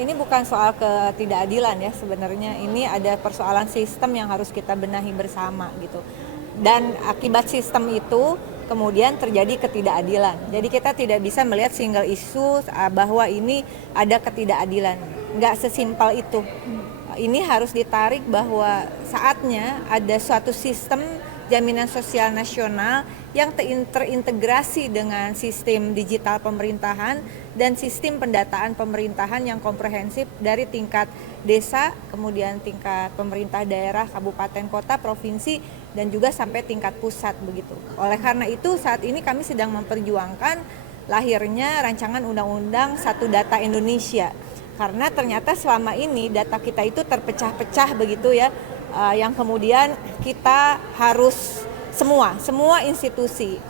ini bukan soal ketidakadilan ya sebenarnya, ini ada persoalan sistem yang harus kita benahi bersama gitu. Dan akibat sistem itu kemudian terjadi ketidakadilan. Jadi kita tidak bisa melihat single issue bahwa ini ada ketidakadilan. Nggak sesimpel itu. Ini harus ditarik bahwa saatnya ada suatu sistem jaminan sosial nasional yang terintegrasi dengan sistem digital pemerintahan dan sistem pendataan pemerintahan yang komprehensif dari tingkat desa, kemudian tingkat pemerintah daerah, kabupaten, kota, provinsi, dan juga sampai tingkat pusat begitu. Oleh karena itu saat ini kami sedang memperjuangkan lahirnya rancangan undang-undang Satu Data Indonesia. Karena ternyata selama ini data kita itu terpecah-pecah begitu ya, yang kemudian kita harus semua institusi,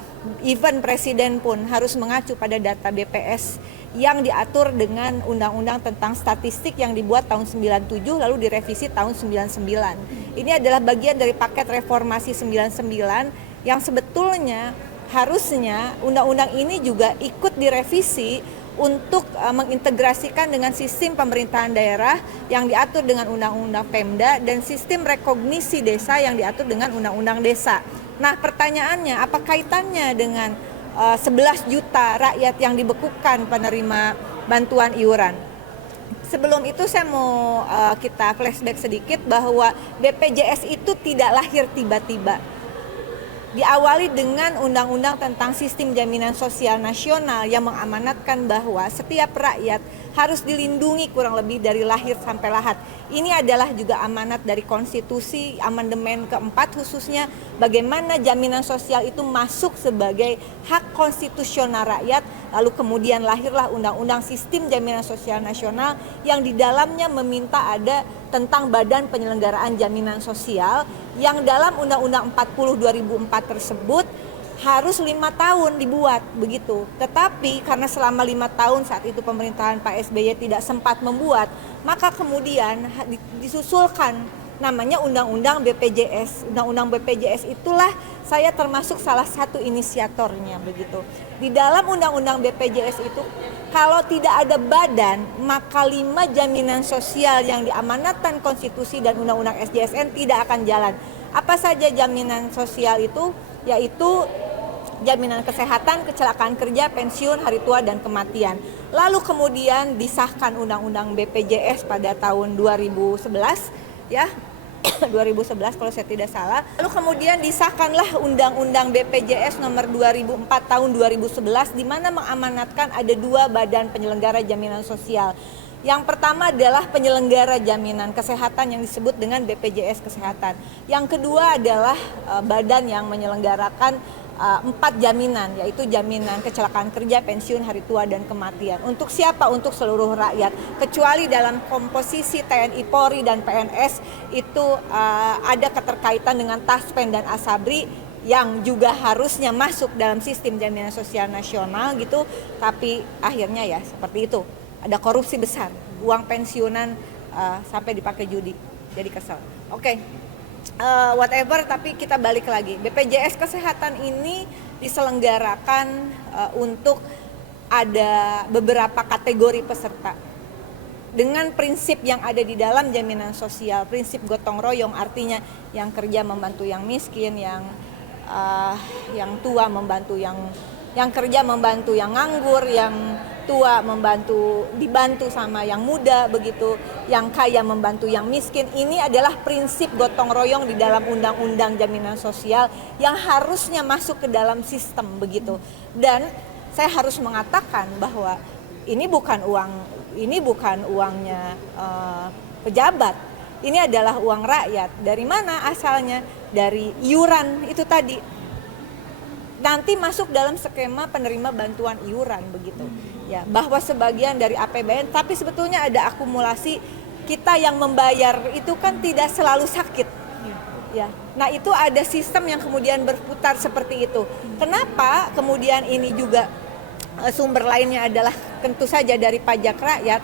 even presiden pun harus mengacu pada data BPS yang diatur dengan undang-undang tentang statistik yang dibuat tahun 97 lalu direvisi tahun 99. Ini adalah bagian dari paket reformasi 99 yang sebetulnya harusnya undang-undang ini juga ikut direvisi untuk mengintegrasikan dengan sistem pemerintahan daerah yang diatur dengan undang-undang Pemda dan sistem rekognisi desa yang diatur dengan undang-undang desa. Nah, pertanyaannya apa kaitannya dengan 11 juta rakyat yang dibekukan penerima bantuan iuran? Sebelum itu saya mau kita flashback sedikit bahwa BPJS itu tidak lahir tiba-tiba. Diawali dengan undang-undang tentang sistem jaminan sosial nasional yang mengamanatkan bahwa setiap rakyat harus dilindungi kurang lebih dari lahir sampai lahat. Ini adalah juga amanat dari konstitusi, amandemen keempat khususnya, bagaimana jaminan sosial itu masuk sebagai hak konstitusional rakyat, lalu kemudian lahirlah undang-undang sistem jaminan sosial nasional yang di dalamnya meminta ada tentang Badan Penyelenggaraan Jaminan Sosial yang dalam Undang-Undang 40 2004 tersebut harus 5 tahun dibuat begitu. Tetapi karena selama 5 tahun saat itu pemerintahan Pak SBY tidak sempat membuat, maka kemudian disusulkan namanya Undang-Undang BPJS. Undang-Undang BPJS itulah saya termasuk salah satu inisiatornya begitu. Di dalam Undang-Undang BPJS itu kalau tidak ada badan, maka 5 jaminan sosial yang diamanatkan konstitusi dan Undang-Undang SJSN tidak akan jalan. Apa saja jaminan sosial itu? Yaitu jaminan kesehatan, kecelakaan kerja, pensiun, hari tua, dan kematian. Lalu kemudian disahkan Undang-Undang BPJS pada tahun 2011 ya. 2011 kalau saya tidak salah. Lalu kemudian disahkanlah Undang-Undang BPJS nomor 2004 tahun 2011 di mana mengamanatkan ada 2 badan penyelenggara jaminan sosial. Yang pertama adalah penyelenggara jaminan kesehatan yang disebut dengan BPJS Kesehatan. Yang kedua adalah badan yang menyelenggarakan 4 jaminan, yaitu jaminan kecelakaan kerja, pensiun, hari tua, dan kematian. Untuk siapa? Untuk seluruh rakyat. Kecuali dalam komposisi TNI, Polri, dan PNS itu ada keterkaitan dengan Taspen dan Asabri yang juga harusnya masuk dalam sistem jaminan sosial nasional gitu. Tapi akhirnya ya seperti itu. Ada korupsi besar, uang pensiunan sampai dipakai judi. Jadi kesel. Oke. Whatever, tapi kita balik lagi. BPJS Kesehatan ini diselenggarakan untuk ada beberapa kategori peserta dengan prinsip yang ada di dalam jaminan sosial, prinsip gotong royong, artinya yang kerja membantu yang miskin, yang tua membantu yang kerja membantu yang nganggur, yang tua dibantu sama yang muda begitu, yang kaya membantu yang miskin. Ini adalah prinsip gotong royong di dalam undang-undang jaminan sosial yang harusnya masuk ke dalam sistem begitu. Dan saya harus mengatakan bahwa ini bukan uangnya pejabat. Ini adalah uang rakyat. Dari mana asalnya? Dari iuran itu tadi. Nanti masuk dalam skema penerima bantuan iuran begitu. Ya, bahwa sebagian dari APBN, tapi sebetulnya ada akumulasi. Kita yang membayar itu kan tidak selalu sakit. Ya. Nah, itu ada sistem yang kemudian berputar seperti itu. Kenapa kemudian ini juga sumber lainnya adalah tentu saja dari pajak rakyat,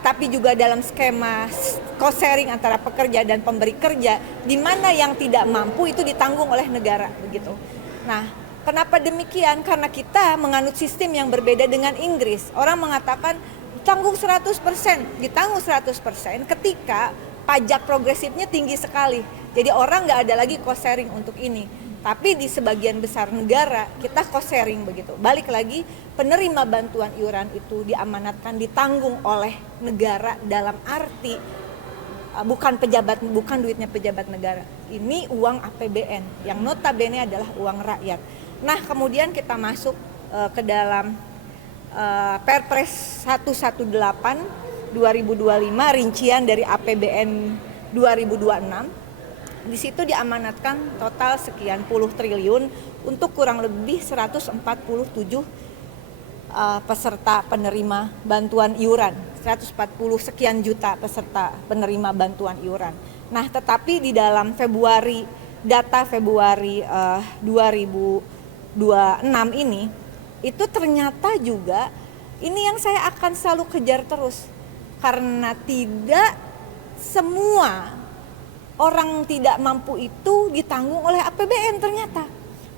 tapi juga dalam skema cost sharing antara pekerja dan pemberi kerja, di mana yang tidak mampu itu ditanggung oleh negara begitu. Nah, kenapa demikian? Karena kita menganut sistem yang berbeda dengan Inggris. Orang mengatakan ditanggung 100% ketika pajak progresifnya tinggi sekali. Jadi orang nggak ada lagi cost sharing untuk ini. Tapi di sebagian besar negara kita cost sharing begitu. Balik lagi, penerima bantuan iuran itu diamanatkan ditanggung oleh negara dalam arti bukan duitnya pejabat negara. Ini uang APBN yang notabene adalah uang rakyat. Nah, kemudian kita masuk ke dalam Perpres 118 2025 rincian dari APBN 2026. Di situ diamanatkan total sekian puluh triliun untuk kurang lebih 147 peserta penerima bantuan iuran, 140 sekian juta peserta penerima bantuan iuran. Nah, tetapi di dalam data Februari 2026 ini, itu ternyata juga ini yang saya akan selalu kejar terus, karena tidak semua orang tidak mampu itu ditanggung oleh APBN. Ternyata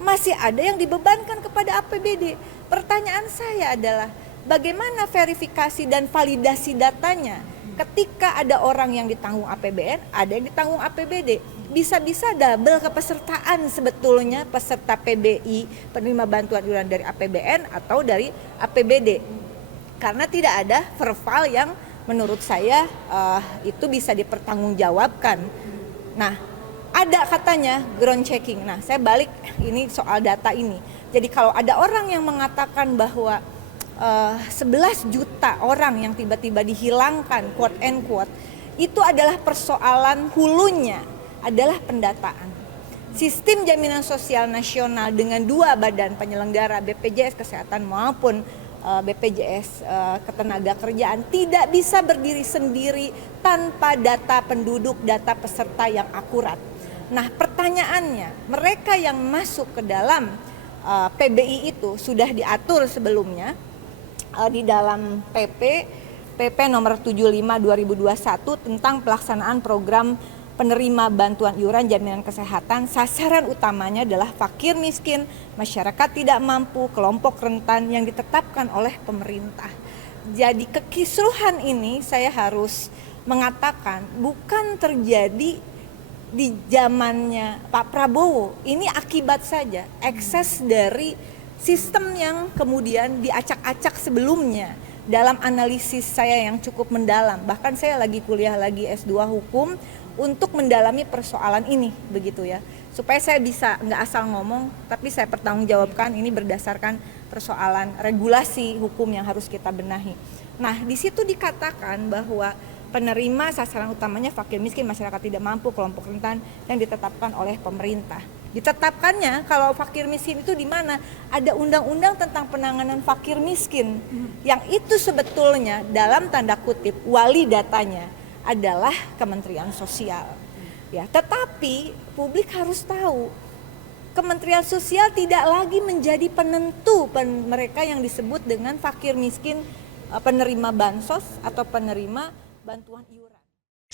masih ada yang dibebankan kepada APBD. Pertanyaan saya adalah bagaimana verifikasi dan validasi datanya ketika ada orang yang ditanggung APBN, ada yang ditanggung APBD. Bisa-bisa double kepesertaan sebetulnya peserta PBI, penerima bantuan iuran dari APBN atau dari APBD. Karena tidak ada verbal yang menurut saya itu bisa dipertanggungjawabkan. Nah, ada katanya ground checking. Nah, saya balik ini soal data ini. Jadi kalau ada orang yang mengatakan bahwa 11 juta orang yang tiba-tiba dihilangkan, quote and quote, itu adalah persoalan hulunya, adalah pendataan. Sistem jaminan sosial nasional dengan dua badan penyelenggara, BPJS Kesehatan maupun BPJS Ketenagakerjaan, tidak bisa berdiri sendiri tanpa data penduduk, data peserta yang akurat. Nah, pertanyaannya, mereka yang masuk ke dalam PBI itu sudah diatur sebelumnya di dalam PP nomor 75 2021 tentang pelaksanaan program penerima bantuan iuran jaminan kesehatan. Sasaran utamanya adalah fakir miskin, masyarakat tidak mampu, kelompok rentan yang ditetapkan oleh pemerintah. Jadi kekisruhan ini saya harus mengatakan bukan terjadi di zamannya Pak Prabowo. Ini akibat saja ekses dari sistem yang kemudian diacak-acak sebelumnya. Dalam analisis saya yang cukup mendalam, bahkan saya lagi kuliah lagi S2 Hukum untuk mendalami persoalan ini begitu ya, supaya saya bisa nggak asal ngomong tapi saya pertanggungjawabkan ini berdasarkan persoalan regulasi hukum yang harus kita benahi. Nah, di situ dikatakan bahwa penerima sasaran utamanya fakir miskin, masyarakat tidak mampu, kelompok rentan yang ditetapkan oleh pemerintah. Ditetapkannya kalau fakir miskin itu di mana? Ada undang-undang tentang penanganan fakir miskin yang itu sebetulnya dalam tanda kutip wali datanya adalah Kementerian Sosial. Ya, tetapi publik harus tahu Kementerian Sosial tidak lagi menjadi penentu mereka yang disebut dengan fakir miskin, penerima bansos atau penerima bantuan iuran.